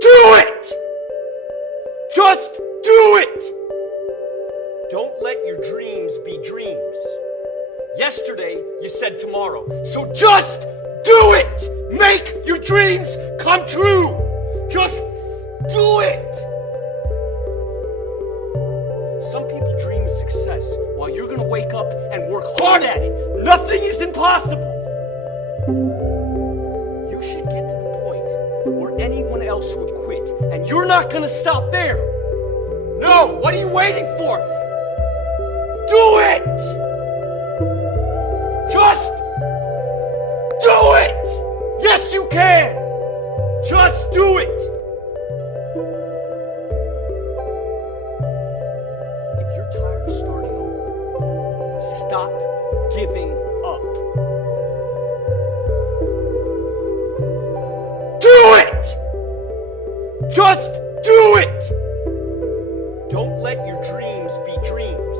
Do it! Just do it! Don't let your dreams be dreams. Yesterday, you said tomorrow. So just do it! Make your dreams come true! Just do it! Some people dream of success while you're gonna wake up and work hard at it. Nothing is impossible. You should get to the point where anyone else would quit, and you're not gonna stop there. No, what are you waiting for? Do it! Just do it! Yes, you can! Just do it! If you're tired of starting over, stop giving up. Do it! Just do it! Don't let your dreams be dreams.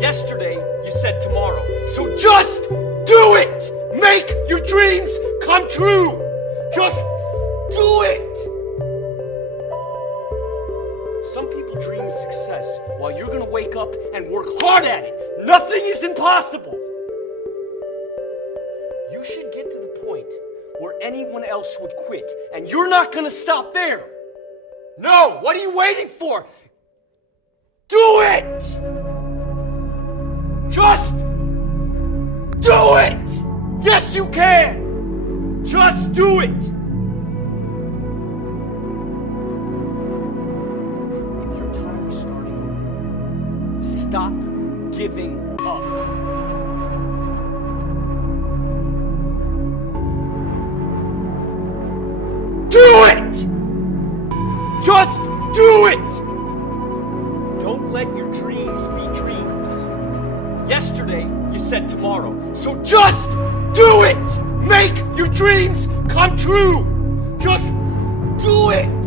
Yesterday, you said tomorrow. So just do it! Make your dreams come true! Just do it! Some people dream of success while you're gonna wake up and work hard at it. Nothing is impossible. You should get to the point where anyone else would quit, and you're not gonna stop there. No, what are you waiting for? Do it! Just do it! Yes, you can! Just do it! If you're tired of starting over, stop giving up. Do it! Just do it! Don't let your dreams be dreams. Yesterday, you said tomorrow. So just do it! Make your dreams come true! Just do it!